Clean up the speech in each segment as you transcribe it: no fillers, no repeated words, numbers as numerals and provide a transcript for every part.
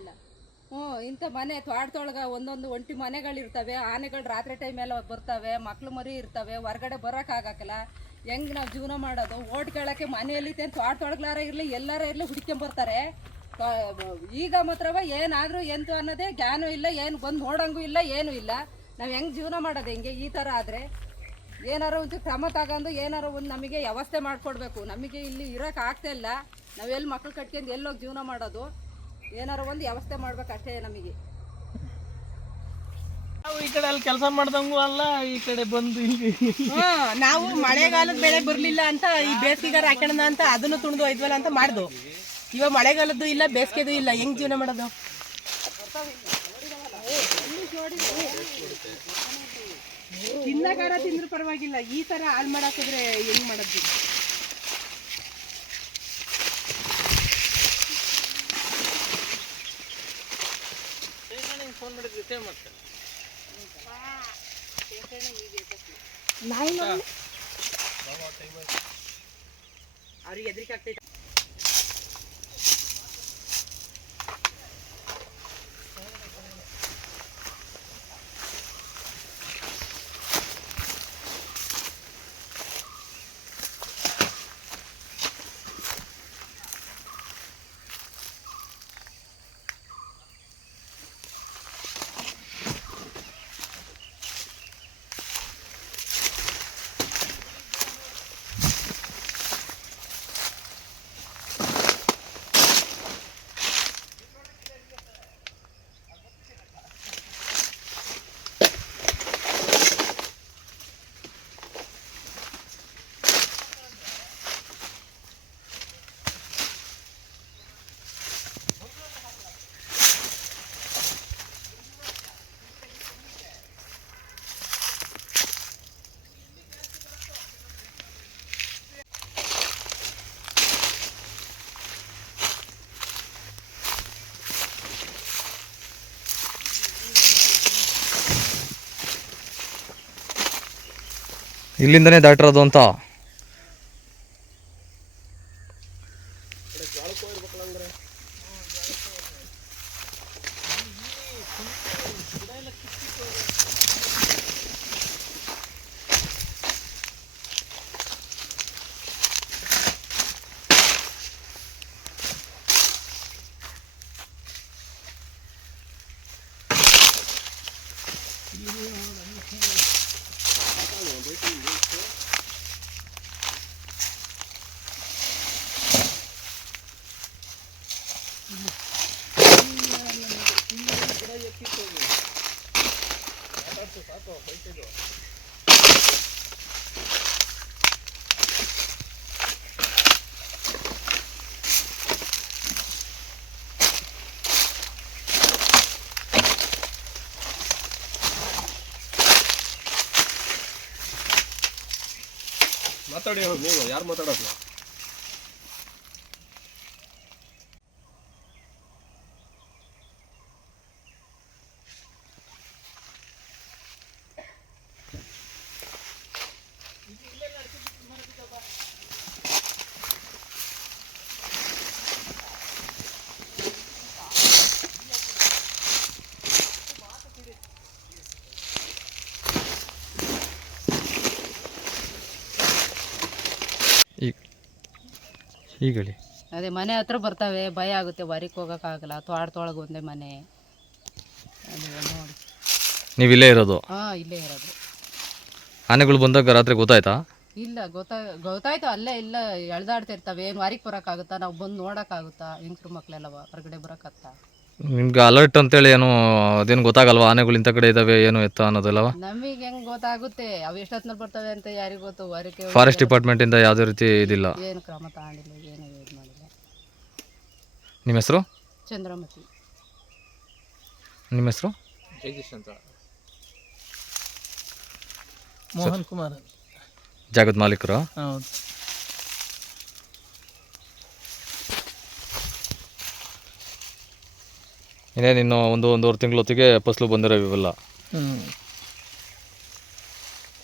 ಇಲ್ಲ. ಇಂಥ ಮನೆ ತೋಟದೊಳಗೆ ಒಂದೊಂದು ಒಂಟಿ ಮನೆಗಳಿರ್ತವೆ. ಆನೆಗಳು ರಾತ್ರಿ ಟೈಮೆಲ್ಲ ಬರ್ತವೆ, ಮಕ್ಳು ಮರಿ ಇರ್ತವೆ, ಹೊರಗಡೆ ಬರೋಕ್ಕಾಗಲ್ಲ. ಹೆಂಗೆ ನಾವು ಜೀವನ ಮಾಡೋದು? ಓಟ್ ಕೇಳೋಕ್ಕೆ ಮನೆಯಲ್ಲಿ ತೋಟದೊಳಗ್ಲಾರ ಇರಲಿ ಎಲ್ಲಾರ ಇರಲಿ ಹುಡ್ಕೊಂಬರ್ತಾರೆ. ಈಗ ಮಾತ್ರವ ಏನಾದರೂ ಎಂತು ಅನ್ನೋದೇ ಜ್ಞಾನ ಇಲ್ಲ, ಏನು ಬಂದು ನೋಡೋಂಗೂ ಇಲ್ಲ, ಏನೂ ಇಲ್ಲ. ನಾವು ಹೆಂಗೆ ಜೀವನ ಮಾಡೋದು? ಹೆಂಗೆ ಈ ಥರ ಆದರೆ ಏನಾರು ಒಂದು ಕ್ರಮ ತಗೊಂಡು ಏನಾರು ಒಂದು ನಮಗೆ ವ್ಯವಸ್ಥೆ ಮಾಡಿಕೊಡ್ಬೇಕು. ನಮಗೆ ಇಲ್ಲಿ ಇರೋಕೆ ಆಗ್ತಾಯಿಲ್ಲ. ನಾವೆಲ್ಲಿ ಮಕ್ಳು ಕಟ್ಕೊಂಡು ಎಲ್ಲೋಗಿ ಜೀವನ ಮಾಡೋದು? ಏನಾರು ಒಂದು ವ್ಯವಸ್ಥೆ ಮಾಡ್ಬೇಕು ಅಷ್ಟೇ ನಮಗೆ. ನಾವು ಈ ಕಡೆ ಅಲ್ಲಿ ಕೆಲಸ ಮಾಡ್ದಂಗೂ ಅಲ್ಲ, ಈ ಕಡೆ ಬಂದು ಇಲ್ಲಿ ನಾವು ಮಳೆಗಾಲದ ಬೆಳೆ ಬರಲಿಲ್ಲ ಅಂತ ಈ ಬೇಸಿಗೆಗಾರ ಹಾಕೋಣ ಅಂತ ಅದನ್ನು ತುಣಿದು ಒಯ್ದ್ವಲ್ಲ ಅಂತ ಮಾಡ್ದು. ಇವಾಗ ಮಳೆಗಾಲದ್ದು ಇಲ್ಲ, ಬೇಸಿಗೆದು ಇಲ್ಲ, ಹೆಂಗ್ ಜೀವನ ಮಾಡೋದು? ತಿನ್ನಗಾರ ತಿಂದ್ರು ಪರವಾಗಿಲ್ಲ, ಈ ತರ ಹಾಳು ಮಾಡಾಕಿದ್ರೆ ಹೆಂಗ್ ಮಾಡೋದು? ಫೋನ್ ಮಾಡಿದ್ರೆ ಸೇವ್ ಮಾಡ್ತಾರೆ. ಅವ್ರಿಗೆ ಹೆದರಿಕೆ ಆಗ್ತೈತೆ. ಇಲ್ಲಿಂದನೇ ದಾಟಿರೋದು ಅಂತ. ಮಾತಾಡಿ, ನೀವು ಯಾರು ಮಾತಾಡೋದು? ಈಗ ಹೇಳಿ. ಅದೇ ಮನೆ ಹತ್ರ ಬರ್ತವೆ, ಭಯ ಆಗುತ್ತೆ. ಹೊರಗೆ ಹೋಗೋಕ್ಕಾಗಲ್ಲ. ತೋಟದೊಳಗೆ ಒಂದೇ ಮನೆ. ಅದೇ ನೋಡಿ, ನೀವು ಇಲ್ಲೇ ಇರೋದು? ಹಾಂ, ಇಲ್ಲೇ ಇರೋದು. ಆನೆಗಳು ಬಂದಾಗ ರಾತ್ರಿ ಗೊತ್ತಾಯ್ತಾ? ಇಲ್ಲ, ಗೊತ್ತಾಯ್ತು. ಅಲ್ಲೇ ಇಲ್ಲ ಎಳ್ದಾಡ್ತಿರ್ತವೆ. ಏನು ಹೊರಗೆ ಬರೋಕ್ಕಾಗುತ್ತಾ? ನಾವು ಬಂದು ನೋಡೋಕ್ಕಾಗುತ್ತಾ? ಹೆಂಗ್ಸ್ರು ಮಕ್ಕಳೆಲ್ಲ ಹೊರಗಡೆ ಬರೋಕ್ಕಾಗುತ್ತಾ? ನಿಮ್ಗೆ ಅಲರ್ಟ್ ಅಂತೇಳಿ ಏನು ಅದೇನು ಗೊತ್ತಾಗಲ್ವಾ? ಆನೆಗಳು ಇಂಥ ಕಡೆ ಇದ್ದಾವೆ ಏನು ಎತ್ತ ಅನ್ನೋದಲ್ಲವ? ನಮಗೆ ಹೆಂಗೆ ಗೊತ್ತಾಗುತ್ತೆ? ಅವು ಎಷ್ಟೊತ್ತಿನಲ್ಲಿ ಬರ್ತವೆ ಅಂತ ಯಾರಿಗೂ ಗೊತ್ತು? ಹೊರಗೆ ಫಾರೆಸ್ಟ್ ಡಿಪಾರ್ಟ್ಮೆಂಟಿಂದ ಯಾವುದೇ ರೀತಿ ಇದಿಲ್ಲ? ಏನು ಕ್ರಮ ತಗೊಂಡಿಲ್ಲ, ಏನು ಇದು ಮಾಡಿಲ್ಲ. ನಿಮ್ಮ ಹೆಸರು? ಚಂದ್ರಮತಿ. ನಿಮ್ಮ ಹೆಸರು? ಜಗದೀಶ್ ಅಂತ. ಮೋಹನ್ ಕುಮಾರ್ ಜಾಗದ ಮಾಲೀಕರು? ಹೌದು. ಇನ್ನೇನು ಇನ್ನು ಒಂದೂವರೆ ತಿಂಗಳ ಹೊತ್ತಿಗೆ ಫಸಲು ಬಂದಿರೋ ಇವೆಲ್ಲ?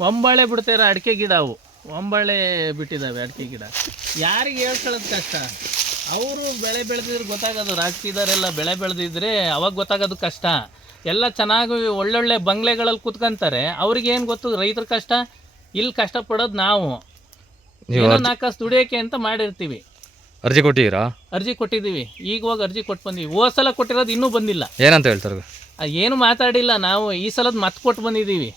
ಒಂಬಾಳೆ ಬಿಡ್ತಾರ ಅಡಿಕೆ ಗಿಡ, ಅವು ಒಂಬಾಳೆ ಬಿಟ್ಟಿದ್ದಾವೆ ಅಡಿಕೆ ಗಿಡ. ಯಾರಿಗೆ ಹೇಳ್ಕೊಳ್ಳೋದು ಕಷ್ಟ? ಅವರು ಬೆಳೆ ಬೆಳೆದಿದ್ರೆ ಗೊತ್ತಾಗೋದು, ರಾಜಕೀಯದವರೆಲ್ಲ ಬೆಳೆ ಬೆಳೆದಿದ್ರೆ ಅವಾಗ ಗೊತ್ತಾಗೋದು ಕಷ್ಟ. ಎಲ್ಲ ಚೆನ್ನಾಗಿ ಒಳ್ಳೊಳ್ಳೆ ಬಂಗ್ಲೆಗಳಲ್ಲಿ ಕೂತ್ಕೊಂತಾರೆ, ಅವ್ರಿಗೆ ಏನು ಗೊತ್ತು ರೈತರ ಕಷ್ಟ. ಇಲ್ಲಿ ಕಷ್ಟಪಡೋದು ನಾವು ಏನೋ 4 ಕಾಸು ದುಡಿಯೋಕೆ ಅಂತ ಮಾಡಿರ್ತೀವಿ. ಅರ್ಜಿ ಕೊಟ್ಟಿದ್ದೀರಾ? ಅರ್ಜಿ ಕೊಟ್ಟಿದ್ದೀವಿ, ಈಗ ಹೋಗಿ ಅರ್ಜಿ ಕೊಟ್ಟು ಬಂದೀವಿ. ಹೋದ ಸಲ ಕೊಟ್ಟಿರೋದು ಇನ್ನೂ ಬಂದಿಲ್ಲ. ಏನಂತ ಹೇಳ್ತಾರೆ? ಏನು ಮಾತಾಡಿಲ್ಲ. ನಾವು ಈ ಸಲದ ಮತ್ತೆ ಕೊಟ್ಟು ಬಂದಿದ್ದೀವಿ,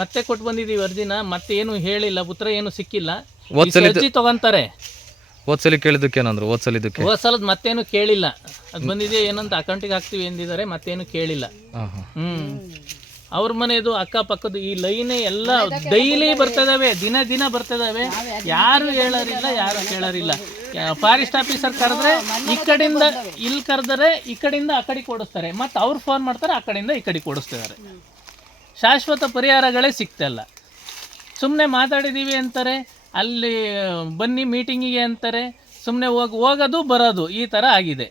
ಮತ್ತೆ ಕೊಟ್ಟು ಬಂದಿದ್ದೀವಿ ಅರ್ಜಿನ. ಮತ್ತೆ ಏನು ಹೇಳಿಲ್ಲ, ಉತ್ತರ ಏನು ಸಿಕ್ಕಿಲ್ಲ. ಅರ್ಜಿ ತಗೊಂತಾರೆ. ಓದ್ಸಲಿ ಕೇಳಿದ್ದಕ್ಕೆ ಏನಂದ್ರು? ಓದ್ಸಲಿದ್ದಕ್ಕೆ ಹೋದ ಸಲದ ಮತ್ತೇನು ಕೇಳಿಲ್ಲ. ಅದು ಬಂದಿದೆ ಏನಂತ ಅಕೌಂಟಿಗೆ ಹಾಕ್ತೀವಿ ಎಂದಿದ್ದಾರೆ, ಮತ್ತೇನು ಕೇಳಿಲ್ಲ. ಅವ್ರ ಮನೆಯದು ಅಕ್ಕಪಕ್ಕದ್ದು ಈ ಲೈನೇ ಎಲ್ಲ ಡೈಲಿ ಬರ್ತದಾವೆ, ದಿನ ಬರ್ತದಾವೆ. ಯಾರು ಹೇಳೋರಿಲ್ಲ, ಯಾರು ಕೇಳೋರಿಲ್ಲ. ಫಾರೆಸ್ಟ್ ಆಫೀಸರ್ ಕರೆದ್ರೆ ಈ ಕಡೆಯಿಂದ ಇಲ್ಲಿ ಕರೆದರೆ ಈ ಕಡೆಯಿಂದ ಆ ಕಡೆ ಕೊಡಿಸ್ತಾರೆ, ಮತ್ತು ಅವ್ರು ಫೋನ್ ಮಾಡ್ತಾರೆ, ಆ ಕಡೆಯಿಂದ ಈ ಕಡೆ ಕೊಡಿಸ್ತಿದ್ದಾರೆ. ಶಾಶ್ವತ ಪರಿಹಾರಗಳೇ ಸಿಗ್ತಾಯಿಲ್ಲ. ಸುಮ್ಮನೆ ಮಾತಾಡಿದ್ದೀವಿ ಅಂತಾರೆ, ಅಲ್ಲಿ ಬನ್ನಿ ಮೀಟಿಂಗಿಗೆ ಅಂತಾರೆ, ಸುಮ್ಮನೆ ಹೋಗೋದು ಬರೋದು ಈ ಥರ ಆಗಿದೆ.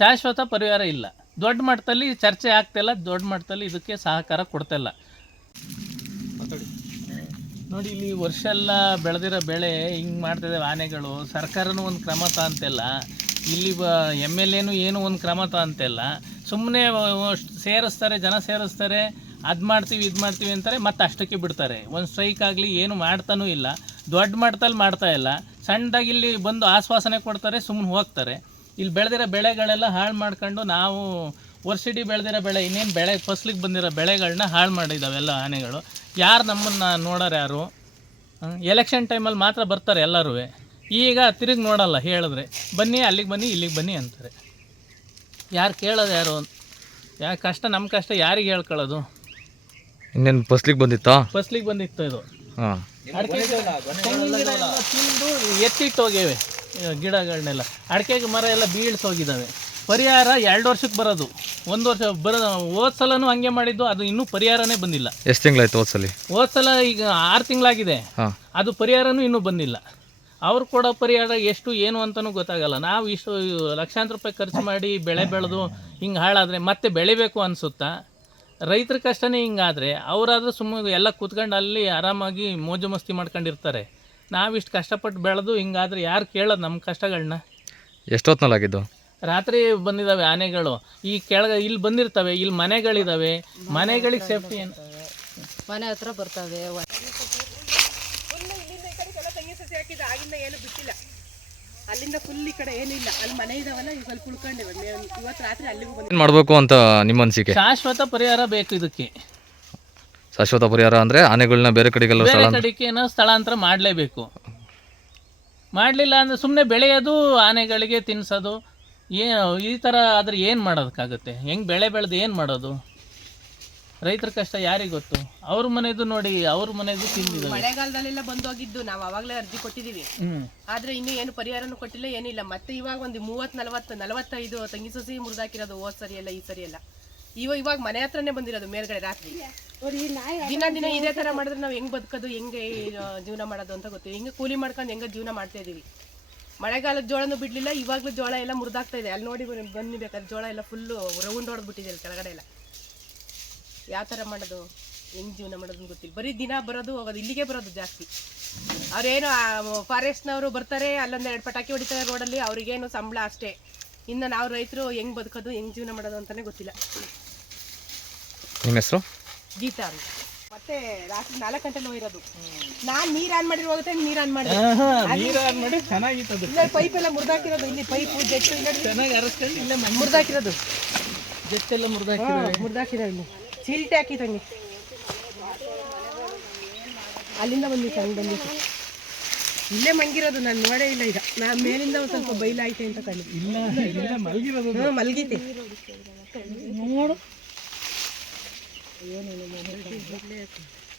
ಶಾಶ್ವತ ಪರಿಹಾರ ಇಲ್ಲ. ದೊಡ್ಡ ಮಟ್ಟದಲ್ಲಿ ಚರ್ಚೆ ಆಗ್ತಾಯಿಲ್ಲ, ದೊಡ್ಡ ಮಟ್ಟದಲ್ಲಿ ಇದಕ್ಕೆ ಸಹಕಾರ ಕೊಡ್ತಾಯಿಲ್ಲ. ನೋಡಿ, ಇಲ್ಲಿ ವರ್ಷ ಎಲ್ಲ ಬೆಳೆದಿರೋ ಬೆಳೆ ಹಿಂಗೆ ಮಾಡ್ತಿದ್ದಾವೆ ಆನೆಗಳು. ಸರ್ಕಾರನೂ ಒಂದು ಕ್ರಮ ತಗೊಂತಿಲ್ಲ, ಇಲ್ಲಿ MLAನೂ ಏನೂ ಒಂದು ಕ್ರಮ ತಗೊಂತಿಲ್ಲ. ಸುಮ್ಮನೆ ಸೇರಿಸ್ತಾರೆ, ಜನ ಸೇರಿಸ್ತಾರೆ, ಅದು ಮಾಡ್ತೀವಿ ಇದು ಮಾಡ್ತೀವಿ ಅಂತಾರೆ, ಮತ್ತು ಅಷ್ಟಕ್ಕೆ ಬಿಡ್ತಾರೆ. ಒಂದು ಸ್ಟ್ರೈಕ್ ಆಗಲಿ ಏನು ಮಾಡ್ತಾನೂ ಇಲ್ಲ. ದೊಡ್ಡ ಮಟ್ಟದಲ್ಲಿ ಮಾಡ್ತಾಯಿಲ್ಲ. ಸಣ್ಣದಾಗಿ ಇಲ್ಲಿ ಬಂದು ಆಶ್ವಾಸನೆ ಕೊಡ್ತಾರೆ, ಸುಮ್ಮನೆ ಹೋಗ್ತಾರೆ. ಇಲ್ಲಿ ಬೆಳೆದಿರೋ ಬೆಳೆಗಳೆಲ್ಲ ಹಾಳು ಮಾಡ್ಕೊಂಡು, ನಾವು ವರ್ಷಿಡೀ ಬೆಳೆದಿರೋ ಬೆಳೆ, ಇನ್ನೇನು ಬೆಳೆ ಫಸ್ಲಿಗೆ ಬಂದಿರೋ ಬೆಳೆಗಳನ್ನ ಹಾಳು ಮಾಡಿದ್ದಾವೆಲ್ಲ ಆನೆಗಳು. ಯಾರು ನಮ್ಮನ್ನು ನೋಡೋರು ಯಾರು? ಎಲೆಕ್ಷನ್ ಟೈಮಲ್ಲಿ ಮಾತ್ರ ಬರ್ತಾರೆ ಎಲ್ಲರೂ. ಈಗ ತಿರುಗಿ ನೋಡಲ್ಲ. ಹೇಳಿದ್ರೆ ಬನ್ನಿ, ಅಲ್ಲಿಗೆ ಬನ್ನಿ, ಇಲ್ಲಿಗೆ ಬನ್ನಿ ಅಂತಾರೆ. ಯಾರು ಕೇಳೋದು ಯಾರು? ಯಾಕೆ ಕಷ್ಟ, ನಮ್ಮ ಕಷ್ಟ ಯಾರಿಗೆ ಹೇಳ್ಕೊಳ್ಳೋದು? ಇನ್ನೇನು ಫಸ್ಲಿಗೆ ಬಂದಿತ್ತಾ? ಫಸ್ಲಿಗೆ ಬಂದಿತ್ತು ಇದು. ಹಾಂ, ಅಡಿಕೆ ತಿಂದು ಎತ್ತಿಟ್ಟು ಹೋಗಿವೆ ಗಿಡಗಳನ್ನೆಲ್ಲ. ಅಡಿಕೆ ಮರ ಎಲ್ಲ ಬೀಳ್ಸೋಗಿದ್ದಾವೆ. ಪರಿಹಾರ 2 ವರ್ಷಕ್ಕೆ ಬರೋದು, 1 ವರ್ಷ ಬರೋದು. ಹೋದ ಸಲನೂ ಹಂಗೆ ಮಾಡಿದ್ದು, ಅದು ಇನ್ನೂ ಪರಿಹಾರನೇ ಬಂದಿಲ್ಲ. ಎಷ್ಟು ತಿಂಗಳಾಯ್ತು ಹೋದ್ಸಲಿ? ಹೋದ ಸಲ ಈಗ 6 ತಿಂಗಳಾಗಿದೆ, ಅದು ಪರಿಹಾರನೂ ಇನ್ನೂ ಬಂದಿಲ್ಲ. ಅವ್ರು ಕೊಡೋ ಪರಿಹಾರ ಎಷ್ಟು ಏನು ಅಂತಲೂ ಗೊತ್ತಾಗಲ್ಲ. ನಾವು ಇಷ್ಟು ಲಕ್ಷಾಂತರ ರೂಪಾಯಿ ಖರ್ಚು ಮಾಡಿ ಬೆಳೆ ಬೆಳೆದು ಹಿಂಗೆ ಹಾಳಾದರೆ ಮತ್ತೆ ಬೆಳಿಬೇಕು ಅನಿಸುತ್ತಾ? ರೈತರ ಕಷ್ಟನೇ ಹಿಂಗಾದರೆ, ಅವರಾದರೂ ಸುಮ್ಮನೆ ಎಲ್ಲ ಕೂತ್ಕೊಂಡು ಅಲ್ಲಿ ಆರಾಮಾಗಿ ಮೋಜು ಮಸ್ತಿ ಮಾಡ್ಕೊಂಡಿರ್ತಾರೆ. ನಾವಿಷ್ಟು ಕಷ್ಟಪಟ್ಟು ಬೆಳೆದು ಹಿಂಗಾದರೆ ಯಾರು ಕೇಳೋದು ನಮ್ಮ ಕಷ್ಟಗಳನ್ನ? ಎಷ್ಟೊತ್ತಿನಲ್ಲಾಗಿದ್ದು? ರಾತ್ರಿ ಬಂದಿದ್ದಾವೆ ಆನೆಗಳು. ಈ ಕೆಳಗೆ ಇಲ್ಲಿ ಬಂದಿರ್ತವೆ, ಇಲ್ಲಿ ಮನೆಗಳಿದ್ದಾವೆ. ಮನೆಗಳಿಗೆ ಸೇಫ್ಟಿ ಏನು? ಮನೆ ಹತ್ರ ಬರ್ತವೆ. ಆಗಿಂದ ಏನು ಬಿಟ್ಟಿಲ್ಲ, ಅಲ್ಲಿಂದ ಫುಲ್ ಈ ಕಡೆ ಏನಿಲ್ಲ. ಅಲ್ಲಿ ಮನೆ ಇದಾವಲ್ಲ, ಈಗ ಸ್ವಲ್ಪ ಉಳ್ಕೊಂಡಿವೆ. ಇವತ್ತು ರಾತ್ರಿ ಅಲ್ಲಿಗೂ ಬಂದು ಏನು ಮಾಡಬೇಕು ಅಂತ ನಿಮ್ಮ ಅನಿಸಿಕೆ? ಶಾಶ್ವತ ಪರಿಹಾರ ಬೇಕು ಇದಕ್ಕೆ. ಶಾಶ್ವತ ಪರಿಹಾರ ಅಂದರೆ ಆನೆಗಳನ್ನ ಬೇರೆ ಕಡೆಗೆಲ್ಲ ಸ್ಥಳಾಂತರ ಮಾಡಲೇಬೇಕು. ಮಾಡಲಿಲ್ಲ ಅಂದರೆ ಸುಮ್ಮನೆ ಬೆಳೆಯೋದು, ಆನೆಗಳಿಗೆ ತಿನ್ನಿಸೋದು, ಈ ಥರ ಆದರೆ ಏನು ಮಾಡೋದಕ್ಕಾಗುತ್ತೆ? ಹೆಂಗೆ ಬೆಳೆ ಬೆಳೆದು ಏನು ಮಾಡೋದು? ರೈತರ ಕಷ್ಟ ಯಾರಿಗೆ ಗೊತ್ತು? ಅವ್ರ ಮನೆದು ನೋಡಿ, ಅವ್ರ ಮನೆದು ತಿಂದಿದ್ದಾರೆ. ಮಳೆಗಾಲದಲ್ಲೆಲ್ಲ ಬಂದೋಗಿದ್ದು ನಾವು ಅವಾಗಲೇ ಅರ್ಜಿ ಕೊಟ್ಟಿದ್ದೀವಿ. ಆದ್ರೆ ಇನ್ನೂ ಏನು ಪರಿಹಾರನೂ ಕೊಟ್ಟಿಲ್ಲ, ಏನಿಲ್ಲ. ಮತ್ತೆ ಇವಾಗ ಒಂದು 30-40-45 ತಂಗಿ ಸೊಸಿ ಮುರಿದಾಕಿರೋದು. ಹೋದ್ ಸರಿ ಎಲ್ಲ, ಈ ಸರಿ ಎಲ್ಲ. ಇವಾಗ ಮನೆ ಹತ್ರನೇ ಬಂದಿರೋದು ಮೇಲ್ಗಡೆ ರಾತ್ರಿ. ದಿನ ಇದೇ ತರ ಮಾಡಿದ್ರೆ ನಾವು ಹೆಂಗ್ ಬದುಕೋದು, ಹೆಂಗೆ ಜೀವನ ಮಾಡೋದು ಅಂತ ಗೊತ್ತಿಲ್ಲ. ಹಿಂಗೆ ಕೂಲಿ ಮಾಡ್ಕೊಂಡು ಹೆಂಗ ಜೀವನ ಮಾಡ್ತಾ ಇದೀವಿ. ಮಳೆಗಾಲದ ಜೋಳನೂ ಬಿಡ್ಲಿಲ್ಲ, ಇವಾಗ್ಲೂ ಜೋಳ ಎಲ್ಲ ಮುರಿದಾಗ್ತಾ ಇದೆ. ಅಲ್ಲಿ ನೋಡಿ ಬನ್ನಿ ಬೇಕಾದ್ರೆ ಜೋಳ ಎಲ್ಲ ಫುಲ್ಲು ರೌಂಡ್ ಹೊಡೆದ್ಬಿಟ್ಟಿದೆ ಕೆಳಗಡೆ ಎಲ್ಲ. ಯಾವ ಥರ ಮಾಡೋದು, ಹೆಂಗೆ ಜೀವನ ಮಾಡೋದು ಗೊತ್ತಿಲ್ಲ. ಬರೀ ದಿನ ಬರೋದು ಹೋಗೋದು, ಇಲ್ಲಿಗೆ ಬರೋದು ಜಾಸ್ತಿ. ಅವ್ರೇನು ಫಾರೆಸ್ಟ್ನವರು ಬರ್ತಾರೆ, ಅಲ್ಲೊಂದು 2 ಪಟಾಕಿ ಹೊಡಿತಾರೆ ರೋಡಲ್ಲಿ, ಅವ್ರಿಗೇನು ಸಂಬಳ ಅಷ್ಟೇ. ಇನ್ನು ನಾವು ರೈತರು ಹೆಂಗೆ ಬದುಕೋದು, ಹೆಂಗೆ ಜೀವನ ಮಾಡೋದು ಅಂತಲೇ ಗೊತ್ತಿಲ್ಲ. ನಿಮ್ಮ ಹೆಸರು? ಗೀತಾ ಅಂತ. ಮತ್ತೆ ರಾತ್ರಿ 4 ಗಂಟೆನೂ ಇರೋದು. ನಾನು ನೀರು ಆನ್ ಮಾಡಿರೋ ಹೋಗುತ್ತೆ, ನೀರು ಆನ್ ಮಾಡಿ ಚೆನ್ನಾಗಿತ್ತು. ಇಲ್ಲ ಪೈಪ್ ಎಲ್ಲ ಮುರಿದಾಕಿರೋದು, ಇಲ್ಲಿ ಪೈಪು ಜೆಟ್ಟು ಚೆನ್ನಾಗಿ ಅರಸ್ಕೊಂಡು ಇಲ್ಲೇ ಮುರಿದಾಕಿರೋದು, ಜೆಟ್ಟೆಲ್ಲ ಮುರಿದಾಕಿರೋ ಇಲ್ಲಿ ಚೀಲ್ಟೆ ಹಾಕಿದಂಗೆ. ಅಲ್ಲಿಂದ ಬಂದಿತ್ತು, ಹಂಗೆ ಬಂದಿತ್ತು. ಇಲ್ಲೇ ಮಂಗಿರೋದು, ನಾನು ನೋಡೇ ಇಲ್ಲ. ಈಗ ನಾ ಮೇಲಿಂದ ಒಂದು ಸ್ವಲ್ಪ ಬೈಲಾಯ್ತೆ ಅಂತ ಕಂಡು. ಇಲ್ಲ ಮಲಗಿರೋದು, ಮಲಗೈತೆ ನೋಡು.